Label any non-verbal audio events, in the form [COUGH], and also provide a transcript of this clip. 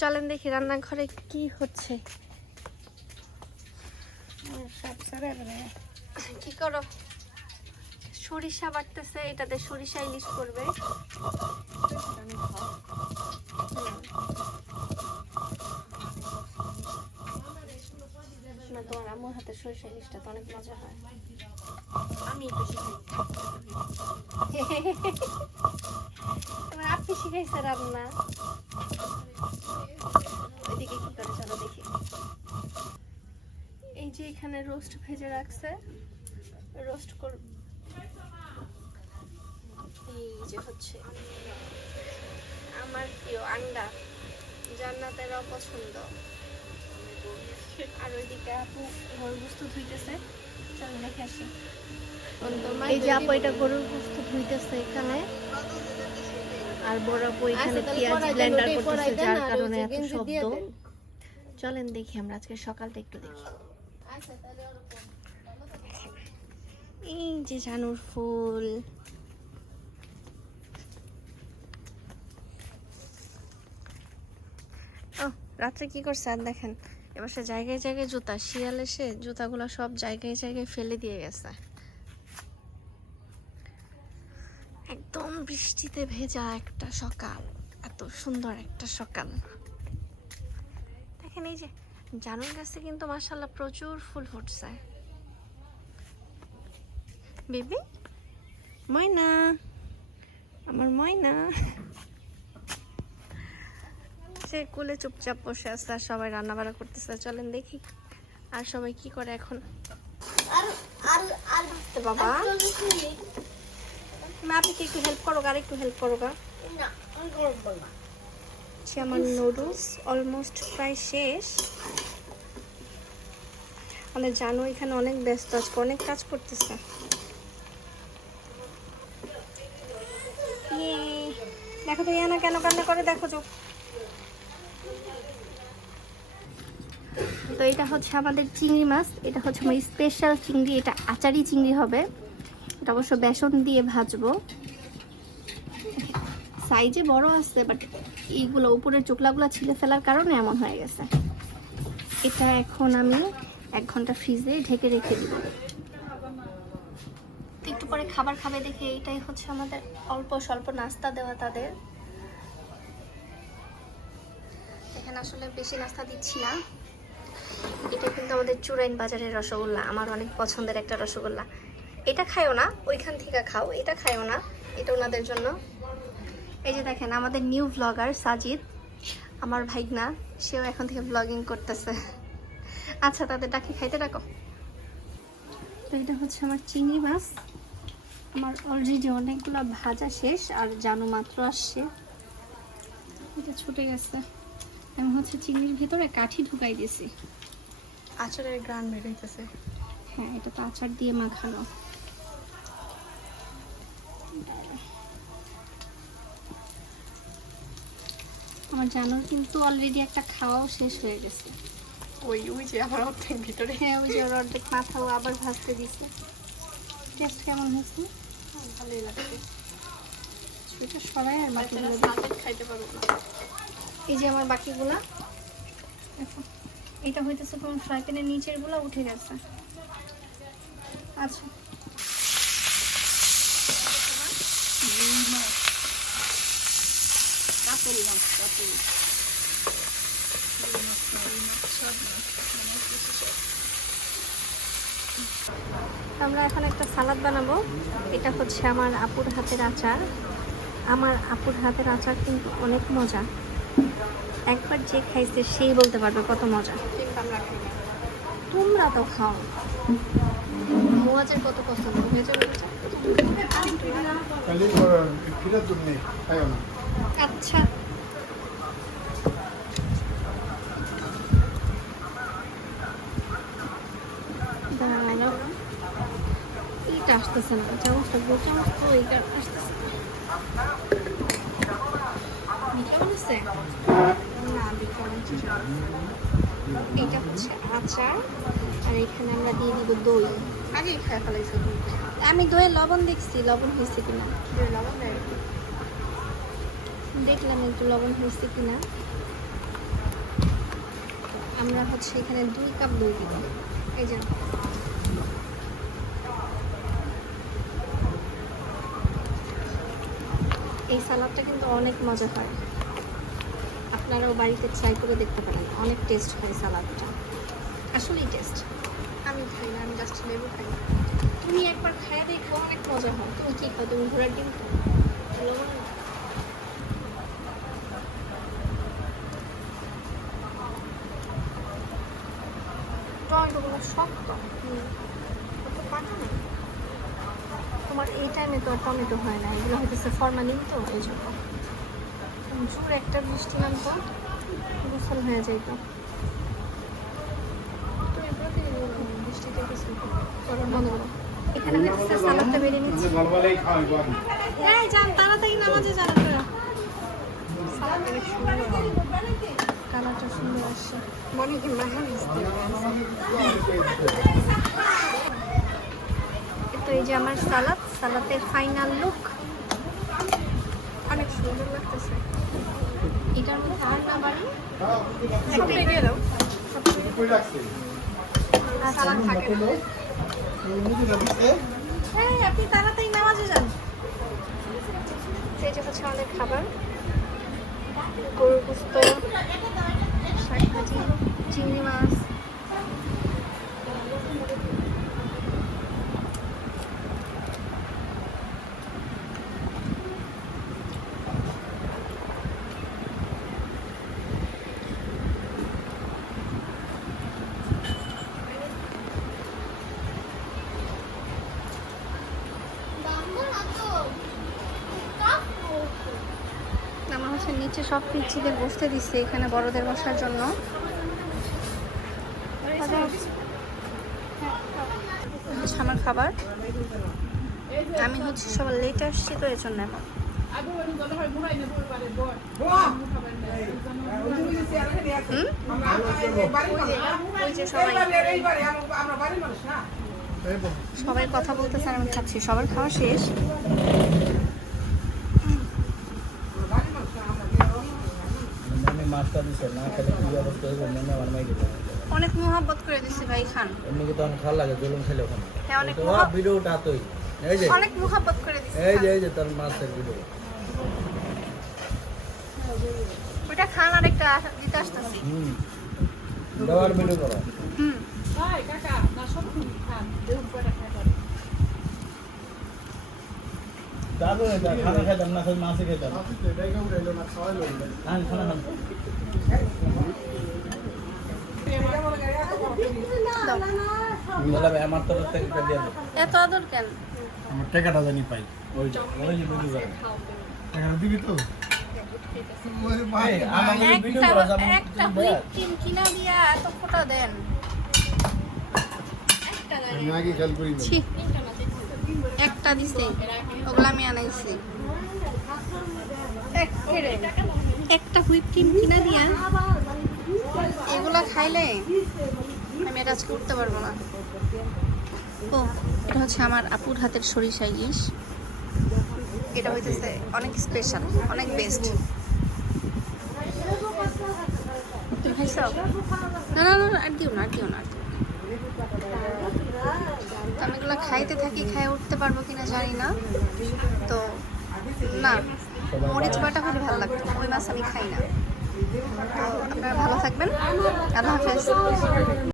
চলেন দেখি রান্নাঘরে কি হচ্ছে। কি করো? সরিষা বাটতেছে এটাতে সরিষা ইলিশ করবে। না তোমার আম্মুর হাতে সরিষা ইলিশটা তো অনেক মজা হয়। আমি শিখাই [LAUGHS] আপনি শিখাইছে রান্না। ওইদিকে কি করে চলো দেখি। এই যে এখানে রোস্ট ভেজে রাখছে। রোস্ট কর এই যে হচ্ছে আমার প্রিয় আন্ডা, জান্নাতের অপছন্দ। আর ওইদিকে আপু গরুর গোস্ত ধুইতেছে। চলো দেখে আসি। এই যে আপু, এটা গরুর গোস্ত ধুইতেছে এখানে। আর বড় আপু এখানে আচ্ছা, পেঁয়াজ ব্লেন্ডার করতেছে যার কারণে এত শব্দ। চলেন দেখি আমরা আজকে সকালটা একটু দেখি। এই যে জানুর ফুল। রাত্রে কি করছে? আর দেখেন এবার সে জায়গায় জায়গায় জুতা শিয়াল এসে জুতাগুলো সব জায়গায় জায়গায় ফেলে দিয়ে গেছে। একদম বৃষ্টিতে ভেজা একটা সকাল এত সুন্দর একটা সকাল। দেখেন এই যে জানুর গাছে কিন্তু মাসাল্লাহ প্রচুর ফুল ফুটছে। বেবি? ময়না? আমার ময়না? সে কোলে চুপচাপ বসে আছে আর সবাই রান্না বান্না করতেছে। চলেন দেখি আর সবাই কি করে এখন। আর আর আর বাবা। মা আপনি কি একটু হেল্প করো আর একটু হেল্প করো গা। হচ্ছে আমার নুডলস অলমোস্ট প্রায় শেষ। মানে জানো এখানে অনেক ব্যস্ত আজকে অনেক কাজ করতেছে। ইয়ে, দেখো তো ইয়ানা কেন কান্না করে? দেখো চোখ তো এটা হচ্ছে আমাদের চিংড়ি মাছ এটা হচ্ছে আমার স্পেশাল চিংড়ি এটা আচারি চিংড়ি হবে। এটা অবশ্য বেসন দিয়ে ভাজবো। সাইজে বড় আছে বাট এইগুলো উপরের চোকলাগুলো ছিলে ফেলার কারণে এমন হয়ে গেছে। এটা এখন আমি এক ঘণ্টা ফ্রিজে ঢেকে রেখে দিব। একটু পরে খাবার খাবে দেখে এটাই হচ্ছে আমাদের অল্প স্বল্প নাস্তা দেওয়া তাদের। এখানে আসলে বেশি নাস্তা দিচ্ছি না। এটা কিন্তু আমাদের চুরাইন বাজারের রসগোল্লা, আমার অনেক পছন্দের একটা রসগোল্লা। এটা খায়ও না ওইখান থেকে খাও এটা খায়ও না এটা ওনাদের জন্য। এই যে দেখেন আমাদের নিউ ব্লগার সাজিদ আমার ভাইগনা সেও এখন থেকে ব্লগিং করতেছে। আচ্ছা তাদের ডাকি খাইতে ডাকো। তো এটা হচ্ছে আমার চিংড়ি মাছ। আমার অলরেডি অনেকগুলো ভাজা শেষ আর জানো মাত্র আসছে। এটা ছুটে গেছে। আমি হচ্ছে চিংড়ির ভিতরে কাঠি ঢুকাই দিয়েছি। আচারের গ্রান বের হইতেছে। হ্যাঁ এটা তো আচার দিয়ে মাখানো। আমার জানোর কিন্তু অলরেডি একটা খাওয়াও শেষ হয়ে গেছে। ওই ওই যে আমার অর্ধেক ভিতরে। হ্যাঁ ওই যে ওর অর্ধেক মাথাও আবার ভাজতে দিছে। টেস্ট কেমন হয়েছে? ভালোই লাগছে। এটা সবাই আর বাকিগুলো খাইতে পারব না। এই যে আমার বাকিগুলা। এটা হইতেছে তোমার ফ্রাই প্যানের নিচেরগুলা উঠে গেছে। আচ্ছা। আমরা এখন একটা সালাদ বানাবো। এটা হচ্ছে আমার আপুর হাতের আচার। আমার আপুর হাতের আচার কিন্তু অনেক মজা। একবার যে খাইছে সেই বলতে পারবে কত মজা। তোমরা তো খাও। মোয়াজের কত পছন্দ ভেজে খালি ফিরার জন্য খাইও না। আসতেছে না। চামচটা বড় চামচ তো আসতেছে হচ্ছে আচার আর এখানে আমরা দিয়ে দিব দই। আগেই খাই ফেলাইছে আমি দইয়ে লবণ দেখছি লবণ হয়েছে কিনা? লবণ দেখলাম একটু লবণ হয়েছে কিনা। আমরা হচ্ছে এখানে দুই কাপ দই দিব। এই যে সালাদটা কিন্তু অনেক মজা হয়। আপনারাও বাড়িতে ট্রাই করে দেখতে পারেন, অনেক টেস্ট হয় সালাদটা। আসলেই টেস্ট আমি খাই না, আমি জাস্ট লেবু খাই তুমি একবার খাই দেখো, অনেক মজা হয়। তুমি কি খাও? তুমি ঘোরার ডিম খাও? টাইমে তো টমেটো হয় না। এগুলো হইতেছে ফরমালিন তো, এই জন্য। জোর একটা বৃষ্টি নামতো, গোসল হয়ে খাওয়াবো আমি এই যান, তাড়াতাড়ি কালারটা সুন্দর আসছে। মনে তো এই যে আমার সালাদ সালাদের ফাইনাল লুক অনেক সুন্দর লাগতেছে। এটার মধ্যে আর না বাড়ি। সালাদ থাকে এই আপনি তাড়াতাড়ি নামাজে যান। হচ্ছে আমাদের খাবার। গরুর গুস্ত শাক ভাজি চিংড়ি মাছ আমার হচ্ছে সব পিচ্ছিদের বসতে দিচ্ছে এখানে বড়দের বসার জন্য। আমার খাবার। আমি হচ্ছে সবার লেট আসছি তো এই জন্য সবাই। কথা বলতেছে আমি খাচ্ছি। সবার খাওয়া শেষ। আমি মাছটা দিছে না খেলে কি অবস্থা হইব মনে আমার মাই দিবে অনেক মোহাব্বত করে দিচ্ছি ভাই খান। এমনি কিন্তু অনেক ভালো লাগে জলম খেলে ওখানে? হ্যাঁ অনেক তো ভিডিওটা তোই এই যে। অনেক মোহাব্বত করে দিচ্ছি এই যে খান। এই যে তোর মাছের ভিডিও ওইটা খান আর একটা দিতে আসতেছি। হুম। দেওয়ার ভিডিও করো। হুম। দাদু এটা খানা। খাইতাম না খাই মাছে খেতাম না খান খানা খান বলে ভাই আমার তরফ থেকে একটা দিয়ে দাও। এত আদর কেন? আমার টাকাটা জানি পাই। ওই টাকাটা দিবি তো? একটা। হুইপ ক্রিম কিনা দিয়া এত ফোটা দেন। একটা দিছে ওগুলা আমি আনাইছি। একটা হুইপ ক্রিম কিনা দিয়া এগুলা খাইলে আমি এটা আজকে উঠতে পারব না। ও এটা হচ্ছে আমার আপুর হাতের সরিষা ইলিশ। এটা হইতেছে অনেক স্পেশাল অনেক বেস্ট না না না আর দিও না আর দিও না আর দিও আমি এগুলো খাইতে থাকি খাই উঠতে পারব কিনা জানি না। তো না, মরিচ বাটা খুব ভালো লাগতো ওই মাছ আমি খাই না। তো আপনারা ভালো থাকবেন, আল্লাহ হাফেজ।